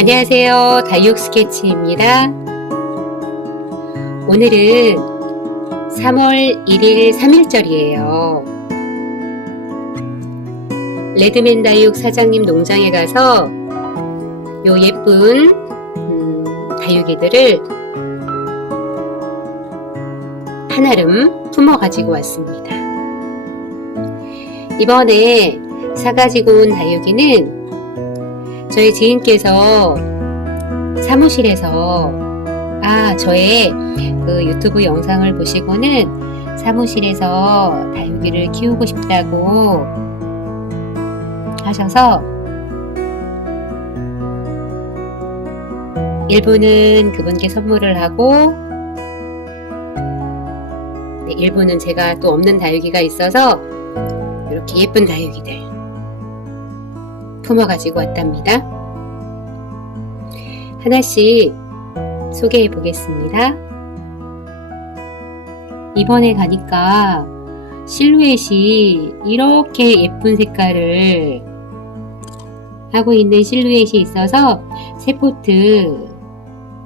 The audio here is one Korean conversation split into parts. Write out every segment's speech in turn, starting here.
안녕하세요. 다육 스케치입니다. 오늘은 3월 1일 3일절이에요. 레드맨 다육 사장님 농장에 가서 요 예쁜 음, 다육이들을 한아름 품어 가지고 왔습니다. 이번에 사가지고 온 다육이는 저희 지인께서 사무실에서 아 저의 그 유튜브 영상을 보시고는 사무실에서 다육이를 키우고 싶다고 하셔서 일부는 그분께 선물을 하고 네, 일부는 제가 또 없는 다육이가 있어서 이렇게 예쁜 다육이들 품어 가지고 왔답니다. 하나씩 소개해 보겠습니다. 이번에 가니까 실루엣이 이렇게 예쁜 색깔을 하고 있는 실루엣이 있어서 세 포트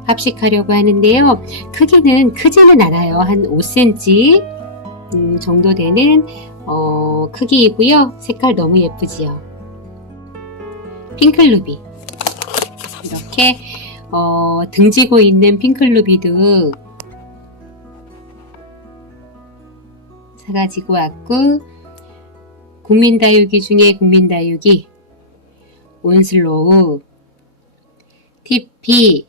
합식하려고 하는데요. 크기는 크지는 않아요. 한 5cm 음, 정도 되는 어, 크기이고요. 색깔 너무 예쁘지요. 핑클루비. 이렇게 어, 등지고 있는 핑클루비도 사가지고 왔고 국민다육이 중에 국민다육이 온슬로우 TP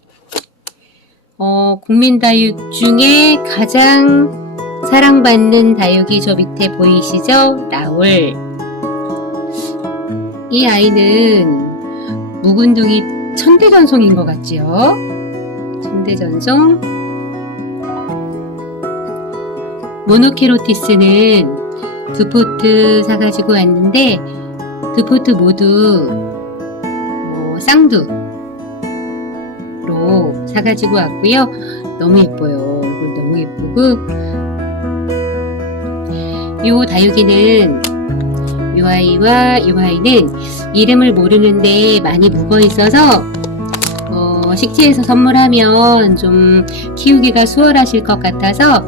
어, 국민다육 중에 가장 사랑받는 다육이 저 밑에 보이시죠? 나올 이 아이는 묵은둥이 천대전송인 것 같지요? 천대전송 모노케로티스는 두 포트 사가지고 왔는데 두 포트 모두 뭐 쌍두로 사가지고 왔고요. 너무 예뻐요. 너무 예쁘고 요 다육이는 요 아이와 요 아이는 이름을 모르는데 많이 묵어 있어서 어, 식지에서 선물하면 좀 키우기가 수월하실 것 같아서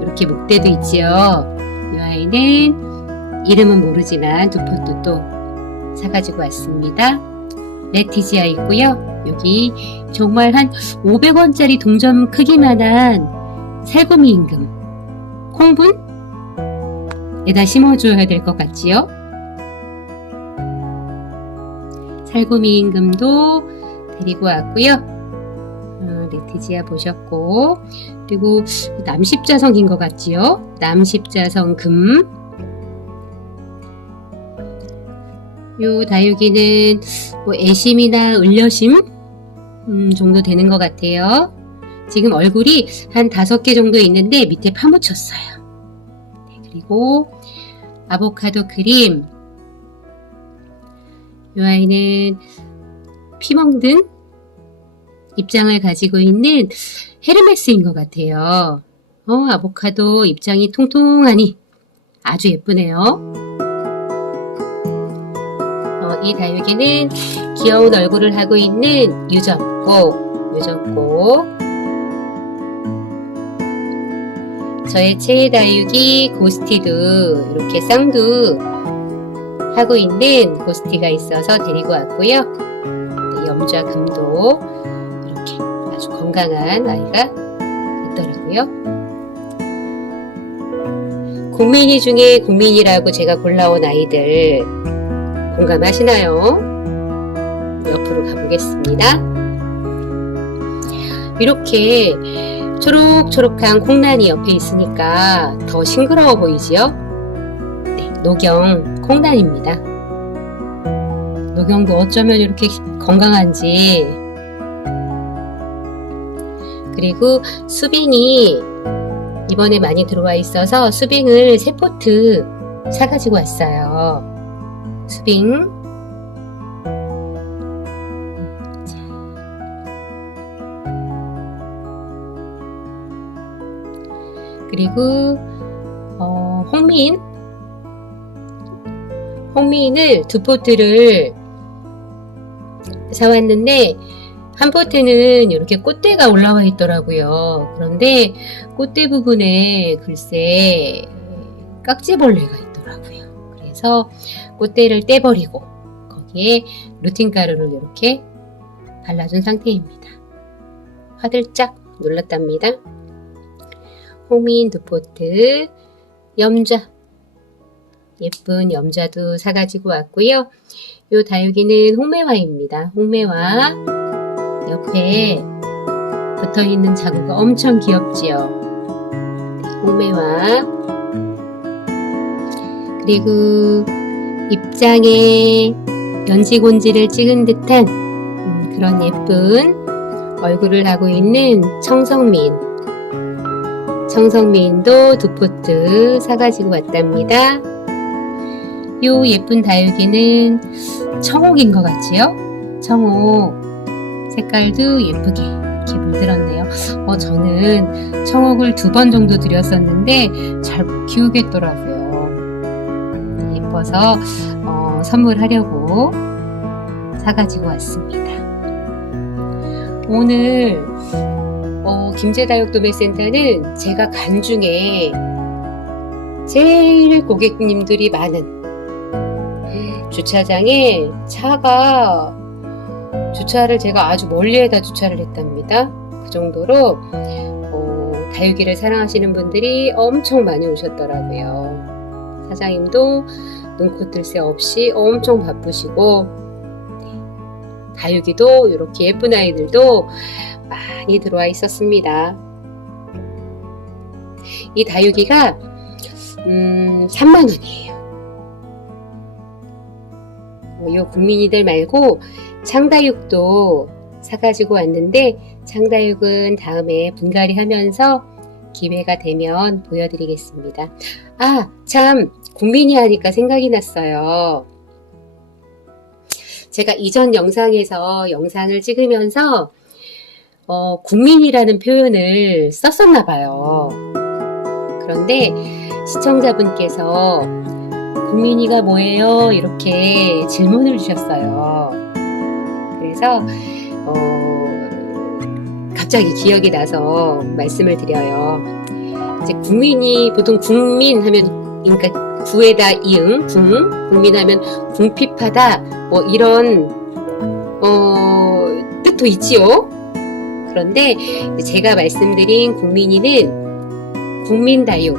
이렇게 목대도 있지요. 이 아이는 이름은 모르지만 두 포트 또 사가지고 왔습니다. 레티지아 있고요. 여기 정말 한 500원짜리 동전 크기만한 살구미 임금 콩분 에다 심어줘야 될 것 같지요. 살구미 임금도 데리고 왔고요. 어, 레티지아 보셨고 그리고 남십자성인 것 같지요? 남십자성 금. 요 다육이는 뭐 애심이나 을려심 음, 정도 되는 것 같아요. 지금 얼굴이 한 다섯 개 정도 있는데 밑에 파묻혔어요. 네, 그리고 아보카도 크림. 요 아이는 피멍든 입장을 가지고 있는 헤르메스인 것 같아요. 어, 아보카도 입장이 통통하니 아주 예쁘네요. 어, 이 다육이는 귀여운 얼굴을 하고 있는 유전꽃, 유전꽃. 저의 최애 다육이 고스티도 이렇게 쌍두 하고 있는 고스티가 있어서 데리고 왔고요. 네, 염좌 금도 이렇게 아주 건강한 아이가 있더라고요. 국민이 중에 국민이라고 제가 골라온 아이들 공감하시나요? 옆으로 가보겠습니다. 이렇게 초록초록한 콩란이 옆에 있으니까 더 싱그러워 보이지요? 네, 녹영 콩란입니다. 녹영도 어쩌면 이렇게 건강한지 그리고 수빙이 이번에 많이 들어와 있어서 수빙을 세 포트 사가지고 왔어요. 수빙. 그리고 어, 홍민. 홍민을 두 포트를 사왔는데 한 포트는 이렇게 꽃대가 올라와 있더라고요. 그런데 꽃대 부분에 글쎄 깍지벌레가 있더라고요. 그래서 꽃대를 떼버리고 거기에 루틴 가루를 이렇게 발라준 상태입니다. 화들짝 눌렀답니다. 홍민 두 포트, 염좌, 예쁜 염좌도 사가지고 왔고요. 요 다육이는 홍매화입니다. 홍매화 옆에 붙어있는 자구가 엄청 귀엽지요. 홍매화 그리고 입장에 연지곤지를 찍은 듯한 음, 그런 예쁜 얼굴을 하고 있는 청성민 청성민도 두 포트 사가지고 왔답니다. 요 예쁜 다육이는 청옥인 것 같지요? 청옥 색깔도 예쁘게 이렇게 물들었네요. 어, 저는 청옥을 두 번 정도 들였었는데 잘못 키우겠더라고요. 예뻐서 어, 선물하려고 사가지고 왔습니다. 오늘 어, 김제다육도매센터는 제가 간 중에 제일 고객님들이 많은 주차장에 차가 주차를 제가 아주 멀리에다 주차를 했답니다. 그 정도로 어, 다육이를 사랑하시는 분들이 엄청 많이 오셨더라고요. 사장님도 눈코 뜰새 없이 엄청 바쁘시고 네, 다육이도 이렇게 예쁜 아이들도 많이 들어와 있었습니다. 이 다육이가 음, 3만 원이에요. 이 국민이들 말고 창다육도 사가지고 왔는데 창다육은 다음에 분갈이 하면서 기회가 되면 보여드리겠습니다. 아, 참, 국민이 하니까 생각이 났어요. 제가 이전 영상에서 영상을 찍으면서 어, 국민이라는 표현을 썼었나 봐요. 그런데 시청자분께서 국민이가 뭐예요? 이렇게 질문을 주셨어요. 그래서 어, 갑자기 기억이 나서 말씀을 드려요. 이제 국민이 보통 국민 하면 그러니까 구에다 이응 궁 국민하면 궁핍하다 뭐 이런 어, 뜻도 있지요. 그런데 제가 말씀드린 국민이는 국민다육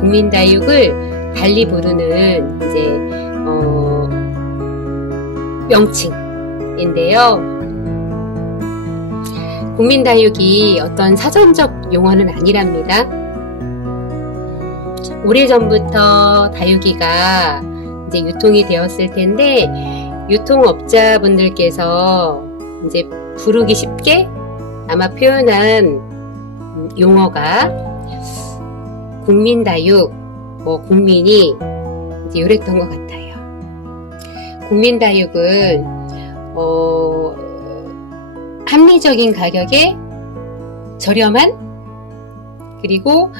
국민다육을 달리 부르는 이제 어, 명칭인데요. 국민다육이 어떤 사전적 용어는 아니랍니다. 오래전부터 다육이가 이제 유통이 되었을 텐데 유통업자분들께서 이제 부르기 쉽게 아마 표현한 용어가 국민다육, 뭐 국민이 이제 요랬던 것 같아요. 국민다육은 어, 합리적인 가격에 저렴한 그리고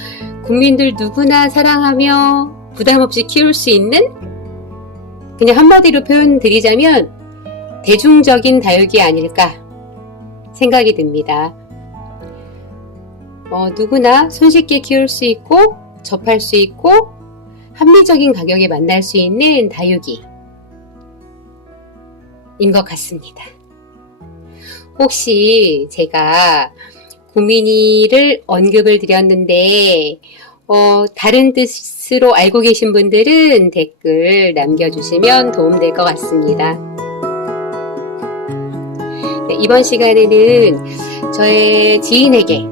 국민들 누구나 사랑하며 부담 없이 키울 수 있는 그냥 한마디로 표현드리자면 대중적인 다육이 아닐까 생각이 듭니다. 어, 누구나 손쉽게 키울 수 있고 접할 수 있고 합리적인 가격에 만날 수 있는 다육이 인 것 같습니다. 혹시 제가 고민이를 언급을 드렸는데 어, 다른 뜻으로 알고 계신 분들은 댓글 남겨주시면 도움될 것 같습니다. 네, 이번 시간에는 저의 지인에게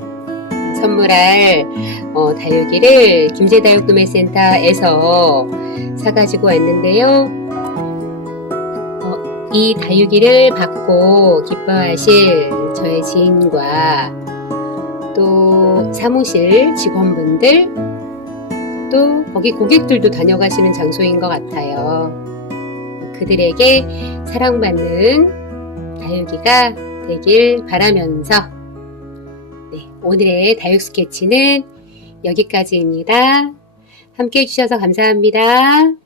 선물할 어, 다육이를 김제다육구매센터에서 사가지고 왔는데요. 어, 이 다육이를 받고 기뻐하실 저의 지인과 또 사무실 직원분들 또 거기 고객들도 다녀가시는 장소인 것 같아요. 그들에게 사랑받는 다육이가 되길 바라면서 네, 오늘의 다육 스케치는 여기까지입니다. 함께 해주셔서 감사합니다.